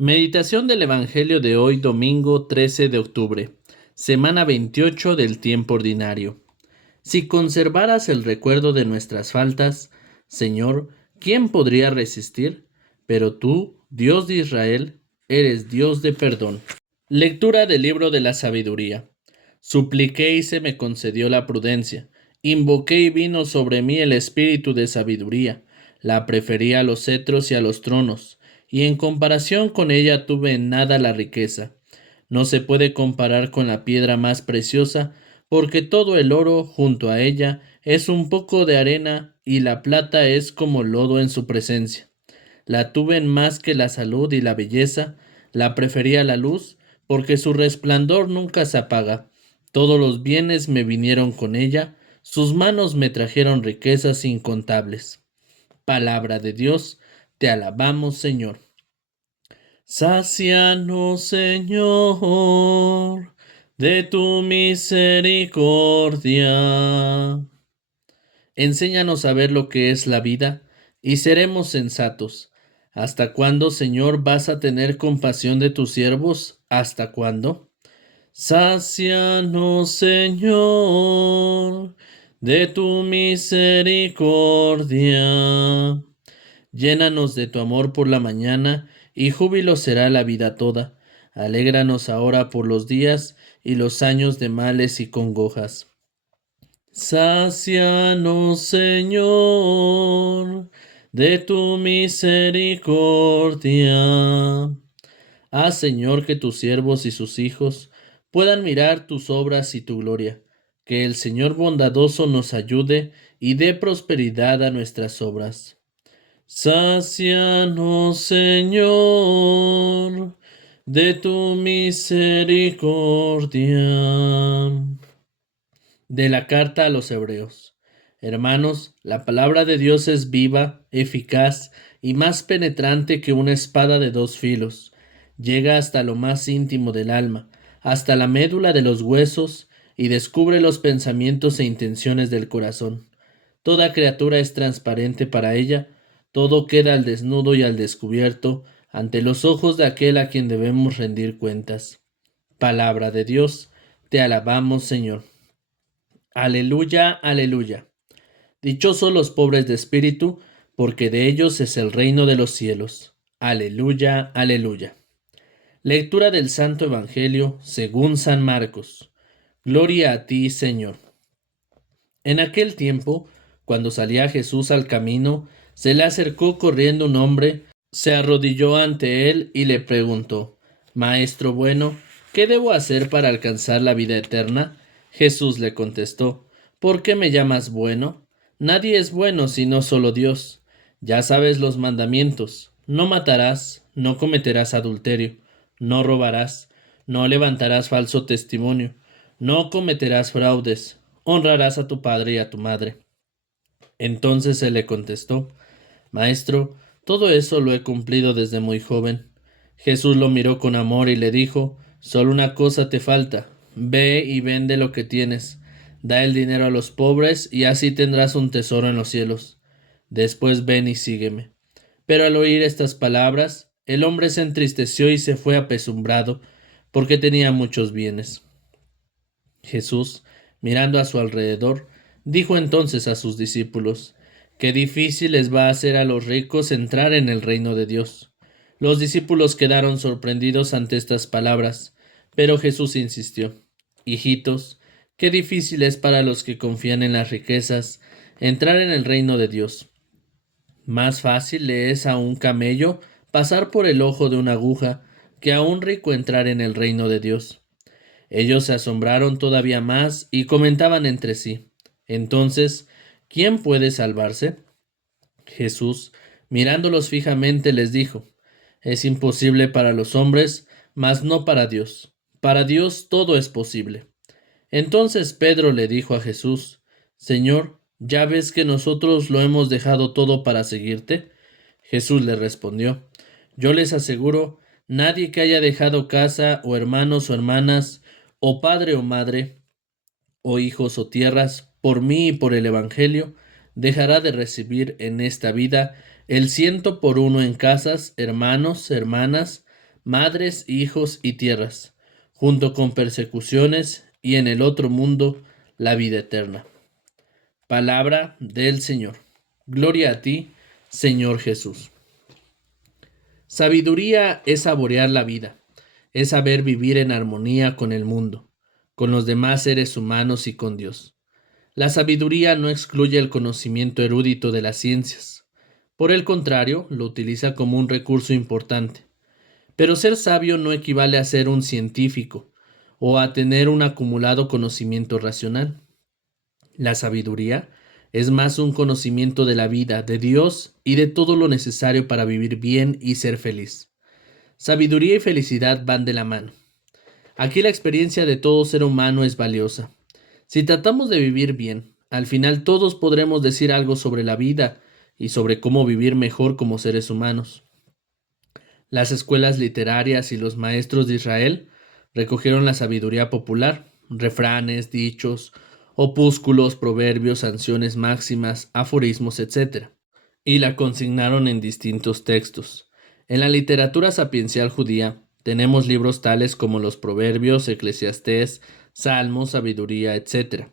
Meditación del Evangelio de hoy, domingo 13 de octubre, semana 28 del tiempo ordinario. Si conservaras el recuerdo de nuestras faltas, Señor, ¿quién podría resistir? Pero tú, Dios de Israel, eres Dios de perdón. Lectura del libro de la sabiduría. Supliqué y se me concedió la prudencia. Invoqué y vino sobre mí el espíritu de sabiduría. La preferí a los cetros y a los tronos, y en comparación con ella tuve en nada la riqueza. No se puede comparar con la piedra más preciosa, porque todo el oro junto a ella es un poco de arena y la plata es como lodo en su presencia. La tuve en más que la salud y la belleza, la preferí a la luz, porque su resplandor nunca se apaga. Todos los bienes me vinieron con ella, sus manos me trajeron riquezas incontables. Palabra de Dios, te alabamos, Señor. Sácianos, Señor, de tu misericordia. Enséñanos a ver lo que es la vida, y seremos sensatos. ¿Hasta cuándo, Señor, vas a tener compasión de tus siervos? ¿Hasta cuándo? Sácianos, Señor, de tu misericordia. Llénanos de tu amor por la mañana, y júbilo será la vida toda. Alégranos ahora por los días y los años de males y congojas. Sácianos, Señor, de tu misericordia. Haz, Señor, que tus siervos y sus hijos puedan mirar tus obras y tu gloria. Que el Señor bondadoso nos ayude y dé prosperidad a nuestras obras. Sácianos, Señor, de tu misericordia. De la carta a los Hebreos. Hermanos, la palabra de Dios es viva, eficaz y más penetrante que una espada de dos filos. Llega hasta lo más íntimo del alma, hasta la médula de los huesos, y descubre los pensamientos e intenciones del corazón. Toda criatura es transparente para ella, todo queda al desnudo y al descubierto ante los ojos de aquel a quien debemos rendir cuentas. Palabra de Dios, te alabamos, Señor. Aleluya, aleluya. Dichosos los pobres de espíritu, porque de ellos es el reino de los cielos. Aleluya, aleluya. Lectura del Santo Evangelio según San Marcos. Gloria a ti, Señor. En aquel tiempo, cuando salía Jesús al camino, se le acercó corriendo un hombre, se arrodilló ante él y le preguntó: Maestro bueno, ¿qué debo hacer para alcanzar la vida eterna? Jesús le contestó: ¿Por qué me llamas bueno? Nadie es bueno sino solo Dios. Ya sabes los mandamientos: no matarás, no cometerás adulterio, no robarás, no levantarás falso testimonio, no cometerás fraudes, honrarás a tu padre y a tu madre. Entonces él le contestó: Maestro, todo eso lo he cumplido desde muy joven. Jesús lo miró con amor y le dijo: Solo una cosa te falta. Ve y vende lo que tienes. Da el dinero a los pobres y así tendrás un tesoro en los cielos. Después ven y sígueme. Pero al oír estas palabras, el hombre se entristeció y se fue apesumbrado, porque tenía muchos bienes. Jesús, mirando a su alrededor, dijo entonces a sus discípulos: Qué difícil les va a hacer a los ricos entrar en el reino de Dios. Los discípulos quedaron sorprendidos ante estas palabras, pero Jesús insistió: Hijitos, qué difícil es para los que confían en las riquezas entrar en el reino de Dios. Más fácil le es a un camello pasar por el ojo de una aguja que a un rico entrar en el reino de Dios. Ellos se asombraron todavía más y comentaban entre sí: Entonces, ¿quién puede salvarse? Jesús, mirándolos fijamente, les dijo: Es imposible para los hombres, mas no para Dios. Para Dios todo es posible. Entonces Pedro le dijo a Jesús: Señor, ¿ya ves que nosotros lo hemos dejado todo para seguirte? Jesús le respondió: Yo les aseguro, nadie que haya dejado casa o hermanos o hermanas, o padre o madre, o hijos o tierras, por mí y por el Evangelio, dejará de recibir en esta vida el 100 por uno en casas, hermanos, hermanas, madres, hijos y tierras, junto con persecuciones y en el otro mundo la vida eterna. Palabra del Señor. Gloria a ti, Señor Jesús. Sabiduría es saborear la vida, es saber vivir en armonía con el mundo, con los demás seres humanos y con Dios. La sabiduría no excluye el conocimiento erudito de las ciencias. Por el contrario, lo utiliza como un recurso importante. Pero ser sabio no equivale a ser un científico o a tener un acumulado conocimiento racional. La sabiduría es más un conocimiento de la vida, de Dios y de todo lo necesario para vivir bien y ser feliz. Sabiduría y felicidad van de la mano. Aquí la experiencia de todo ser humano es valiosa. Si tratamos de vivir bien, al final todos podremos decir algo sobre la vida y sobre cómo vivir mejor como seres humanos. Las escuelas literarias y los maestros de Israel recogieron la sabiduría popular, refranes, dichos, opúsculos, proverbios, canciones máximas, aforismos, etc., y la consignaron en distintos textos. En la literatura sapiencial judía tenemos libros tales como los Proverbios, Eclesiastés, Salmos, Sabiduría, etc.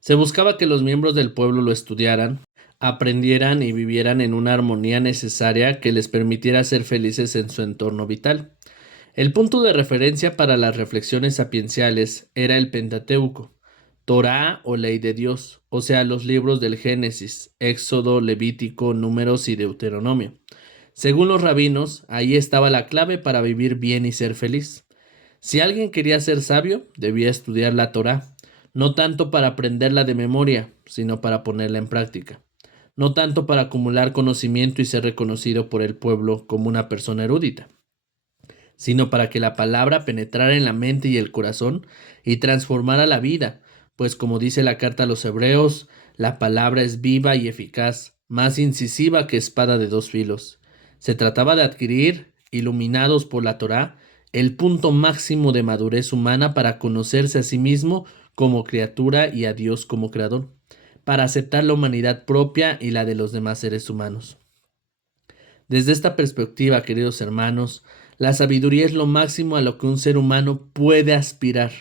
Se buscaba que los miembros del pueblo lo estudiaran, aprendieran y vivieran en una armonía necesaria que les permitiera ser felices en su entorno vital. El punto de referencia para las reflexiones sapienciales era el Pentateuco, Torá o ley de Dios, o sea, los libros del Génesis, Éxodo, Levítico, Números y Deuteronomio. Según los rabinos, ahí estaba la clave para vivir bien y ser feliz. Si alguien quería ser sabio, debía estudiar la Torá, no tanto para aprenderla de memoria, sino para ponerla en práctica. No tanto para acumular conocimiento y ser reconocido por el pueblo como una persona erudita, sino para que la palabra penetrara en la mente y el corazón y transformara la vida, pues como dice la carta a los Hebreos, la palabra es viva y eficaz, más incisiva que espada de dos filos. Se trataba de adquirir, iluminados por la Torá, el punto máximo de madurez humana para conocerse a sí mismo como criatura y a Dios como creador, para aceptar la humanidad propia y la de los demás seres humanos. Desde esta perspectiva, queridos hermanos, la sabiduría es lo máximo a lo que un ser humano puede aspirar.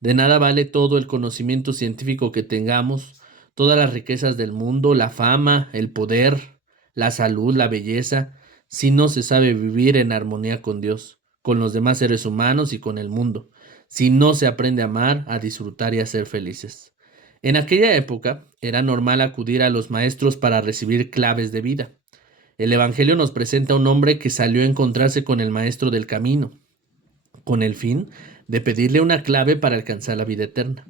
De nada vale todo el conocimiento científico que tengamos, todas las riquezas del mundo, la fama, el poder, la salud, la belleza, si no se sabe vivir en armonía con Dios, con los demás seres humanos y con el mundo, si no se aprende a amar, a disfrutar y a ser felices. En aquella época era normal acudir a los maestros para recibir claves de vida. El Evangelio nos presenta a un hombre que salió a encontrarse con el maestro del camino, con el fin de pedirle una clave para alcanzar la vida eterna.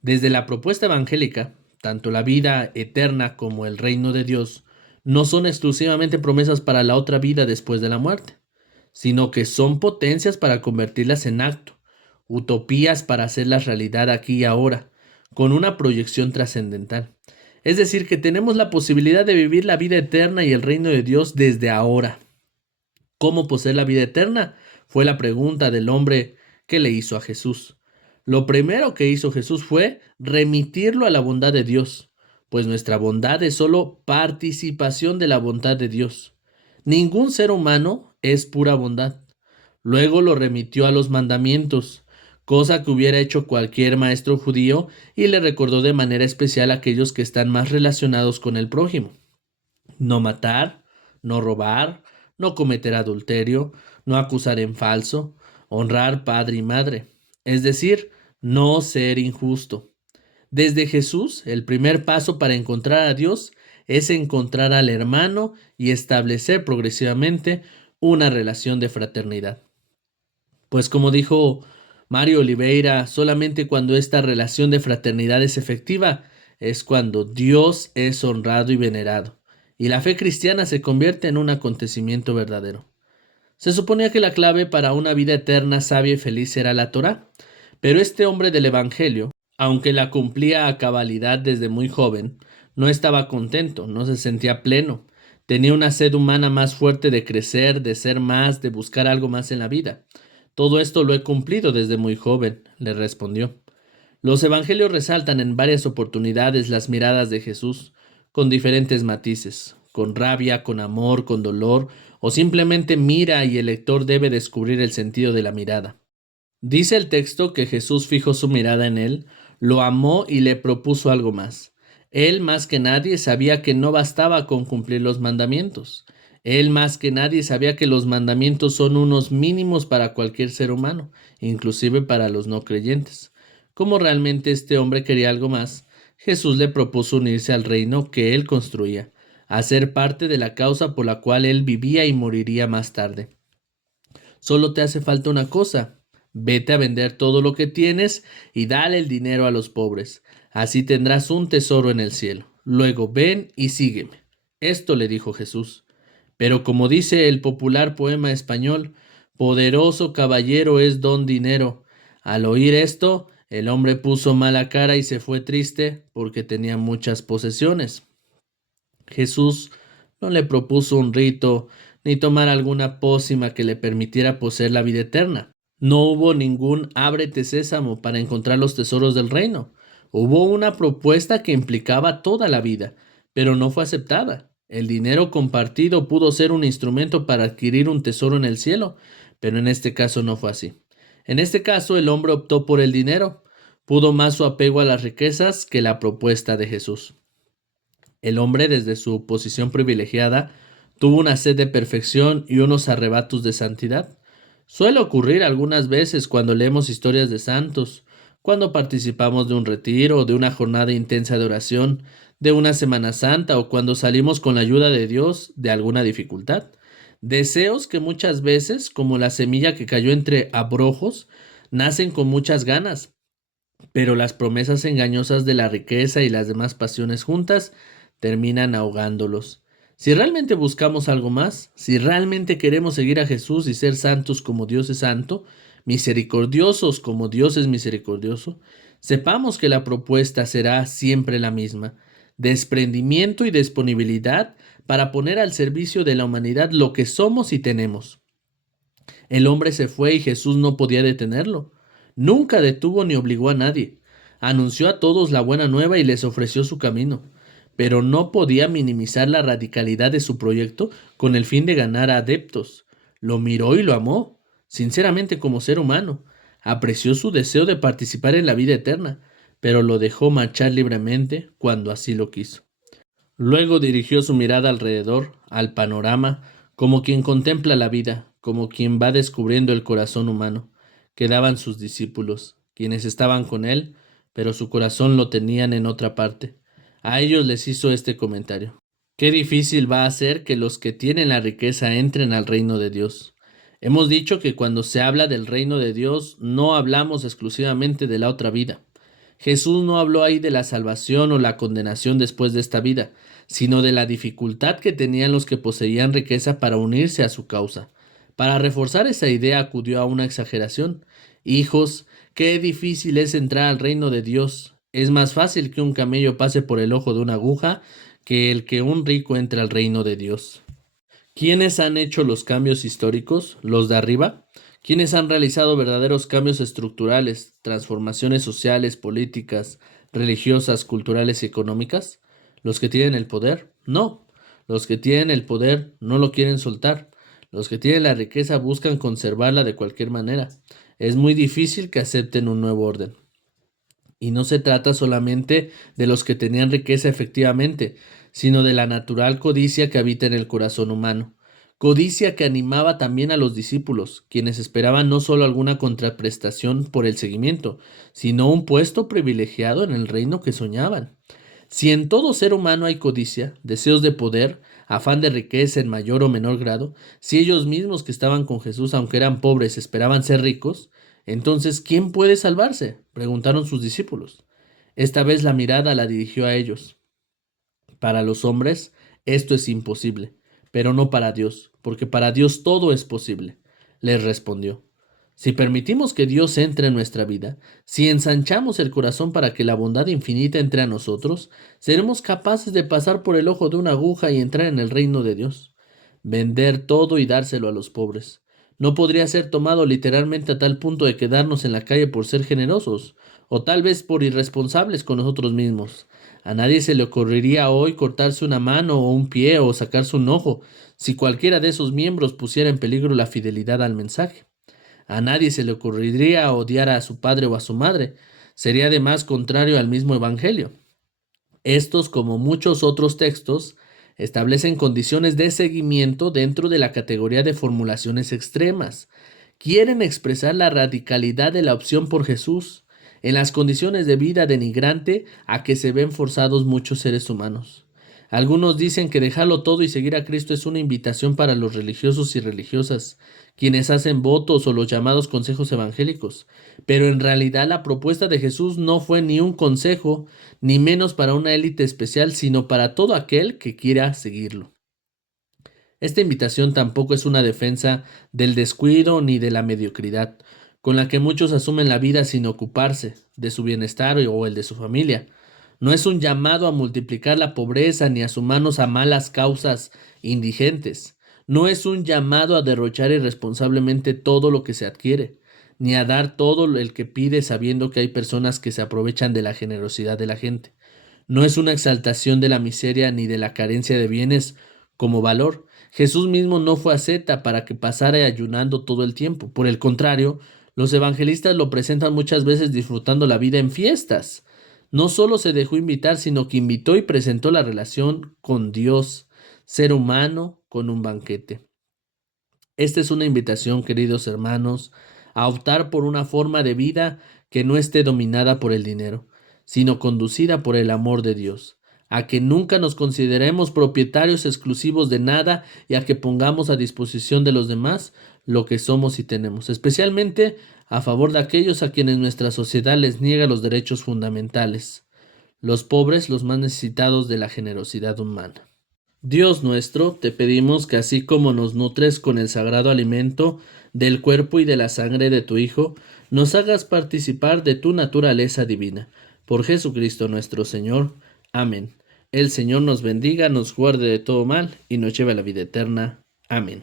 Desde la propuesta evangélica, tanto la vida eterna como el reino de Dios no son exclusivamente promesas para la otra vida después de la muerte, sino que son potencias para convertirlas en acto, utopías para hacerlas realidad aquí y ahora, con una proyección trascendental. Es decir, que tenemos la posibilidad de vivir la vida eterna y el reino de Dios desde ahora. ¿Cómo poseer la vida eterna? Fue la pregunta del hombre que le hizo a Jesús. Lo primero que hizo Jesús fue remitirlo a la bondad de Dios, pues nuestra bondad es solo participación de la bondad de Dios. Ningún ser humano es pura bondad. Luego lo remitió a los mandamientos, cosa que hubiera hecho cualquier maestro judío, y le recordó de manera especial a aquellos que están más relacionados con el prójimo. No matar, no robar, no cometer adulterio, no acusar en falso, honrar padre y madre, es decir, no ser injusto. Desde Jesús, el primer paso para encontrar a Dios es encontrar al hermano y establecer progresivamente una relación de fraternidad. Pues como dijo Mario Oliveira, solamente cuando esta relación de fraternidad es efectiva es cuando Dios es honrado y venerado, y la fe cristiana se convierte en un acontecimiento verdadero. Se suponía que la clave para una vida eterna, sabia y feliz era la Torá, pero este hombre del Evangelio, aunque la cumplía a cabalidad desde muy joven, no estaba contento, no se sentía pleno. Tenía una sed humana más fuerte de crecer, de ser más, de buscar algo más en la vida. Todo esto lo he cumplido desde muy joven, le respondió. Los evangelios resaltan en varias oportunidades las miradas de Jesús, con diferentes matices, con rabia, con amor, con dolor o simplemente mira y el lector debe descubrir el sentido de la mirada. Dice el texto que Jesús fijó su mirada en él, lo amó y le propuso algo más. Él más que nadie sabía que no bastaba con cumplir los mandamientos. Él más que nadie sabía que los mandamientos son unos mínimos para cualquier ser humano, inclusive para los no creyentes. Como realmente este hombre quería algo más, Jesús le propuso unirse al reino que él construía, a ser parte de la causa por la cual él vivía y moriría más tarde. Solo te hace falta una cosa. Vete a vender todo lo que tienes y dale el dinero a los pobres. Así tendrás un tesoro en el cielo. Luego ven y sígueme. Esto le dijo Jesús. Pero como dice el popular poema español, poderoso caballero es don dinero. Al oír esto, el hombre puso mala cara y se fue triste porque tenía muchas posesiones. Jesús no le propuso un rito ni tomar alguna pócima que le permitiera poseer la vida eterna. No hubo ningún ábrete sésamo para encontrar los tesoros del reino. Hubo una propuesta que implicaba toda la vida, pero no fue aceptada. El dinero compartido pudo ser un instrumento para adquirir un tesoro en el cielo, pero en este caso no fue así. En este caso el hombre optó por el dinero. Pudo más su apego a las riquezas que la propuesta de Jesús. El hombre, desde su posición privilegiada, tuvo una sed de perfección y unos arrebatos de santidad. Suele ocurrir algunas veces cuando leemos historias de santos, cuando participamos de un retiro o de una jornada intensa de oración, de una Semana Santa o cuando salimos con la ayuda de Dios de alguna dificultad. Deseos que muchas veces, como la semilla que cayó entre abrojos, nacen con muchas ganas, pero las promesas engañosas de la riqueza y las demás pasiones juntas terminan ahogándolos. Si realmente buscamos algo más, si realmente queremos seguir a Jesús y ser santos como Dios es santo, misericordiosos como Dios es misericordioso, sepamos que la propuesta será siempre la misma: desprendimiento y disponibilidad para poner al servicio de la humanidad lo que somos y tenemos. El hombre se fue y Jesús no podía detenerlo. Nunca detuvo ni obligó a nadie. Anunció a todos la buena nueva y les ofreció su camino, pero no podía minimizar la radicalidad de su proyecto con el fin de ganar adeptos. Lo miró y lo amó, sinceramente como ser humano. Apreció su deseo de participar en la vida eterna, pero lo dejó marchar libremente cuando así lo quiso. Luego dirigió su mirada alrededor, al panorama, como quien contempla la vida, como quien va descubriendo el corazón humano. Quedaban sus discípulos, quienes estaban con él, pero su corazón lo tenían en otra parte. A ellos les hizo este comentario: qué difícil va a ser que los que tienen la riqueza entren al reino de Dios. Hemos dicho que cuando se habla del reino de Dios no hablamos exclusivamente de la otra vida. Jesús no habló ahí de la salvación o la condenación después de esta vida, sino de la dificultad que tenían los que poseían riqueza para unirse a su causa. Para reforzar esa idea acudió a una exageración: hijos, qué difícil es entrar al reino de Dios. Es más fácil que un camello pase por el ojo de una aguja que el que un rico entre al reino de Dios. ¿Quiénes han hecho los cambios históricos? ¿Los de arriba? ¿Quiénes han realizado verdaderos cambios estructurales, transformaciones sociales, políticas, religiosas, culturales y económicas? ¿Los que tienen el poder? No. Los que tienen el poder no lo quieren soltar. Los que tienen la riqueza buscan conservarla de cualquier manera. Es muy difícil que acepten un nuevo orden. Y no se trata solamente de los que tenían riqueza efectivamente, sino de la natural codicia que habita en el corazón humano. Codicia que animaba también a los discípulos, quienes esperaban no solo alguna contraprestación por el seguimiento, sino un puesto privilegiado en el reino que soñaban. Si en todo ser humano hay codicia, deseos de poder, afán de riqueza en mayor o menor grado, si ellos mismos que estaban con Jesús, aunque eran pobres, esperaban ser ricos, entonces ¿quién puede salvarse?, preguntaron sus discípulos. Esta vez la mirada la dirigió a ellos. Para los hombres esto es imposible, pero no para Dios, porque para Dios todo es posible, les respondió. Si permitimos que Dios entre en nuestra vida, si ensanchamos el corazón para que la bondad infinita entre a nosotros, seremos capaces de pasar por el ojo de una aguja y entrar en el reino de Dios. Vender todo y dárselo a los pobres. No podría ser tomado literalmente a tal punto de quedarnos en la calle por ser generosos, o tal vez por irresponsables con nosotros mismos. A nadie se le ocurriría hoy cortarse una mano o un pie o sacarse un ojo si cualquiera de esos miembros pusiera en peligro la fidelidad al mensaje. A nadie se le ocurriría odiar a su padre o a su madre. Sería además contrario al mismo Evangelio. Estos, como muchos otros textos, establecen condiciones de seguimiento dentro de la categoría de formulaciones extremas. Quieren expresar la radicalidad de la opción por Jesús en las condiciones de vida denigrante a que se ven forzados muchos seres humanos. Algunos dicen que dejarlo todo y seguir a Cristo es una invitación para los religiosos y religiosas, quienes hacen votos o los llamados consejos evangélicos. Pero en realidad la propuesta de Jesús no fue ni un consejo, ni menos para una élite especial, sino para todo aquel que quiera seguirlo. Esta invitación tampoco es una defensa del descuido ni de la mediocridad, con la que muchos asumen la vida sin ocuparse de su bienestar o el de su familia. No es un llamado a multiplicar la pobreza ni a sumarnos a malas causas indigentes. No es un llamado a derrochar irresponsablemente todo lo que se adquiere, ni a dar todo el que pide sabiendo que hay personas que se aprovechan de la generosidad de la gente. No es una exaltación de la miseria ni de la carencia de bienes como valor. Jesús mismo no fue asceta para que pasara ayunando todo el tiempo. Por el contrario, los evangelistas lo presentan muchas veces disfrutando la vida en fiestas. No solo se dejó invitar, sino que invitó y presentó la relación con Dios, ser humano, con un banquete. Esta es una invitación, queridos hermanos, a optar por una forma de vida que no esté dominada por el dinero, sino conducida por el amor de Dios, a que nunca nos consideremos propietarios exclusivos de nada y a que pongamos a disposición de los demás lo que somos y tenemos, especialmente a favor de aquellos a quienes nuestra sociedad les niega los derechos fundamentales, los pobres, los más necesitados de la generosidad humana. Dios nuestro, te pedimos que así como nos nutres con el sagrado alimento del cuerpo y de la sangre de tu Hijo, nos hagas participar de tu naturaleza divina. Por Jesucristo nuestro Señor. Amén. El Señor nos bendiga, nos guarde de todo mal y nos lleve a la vida eterna. Amén.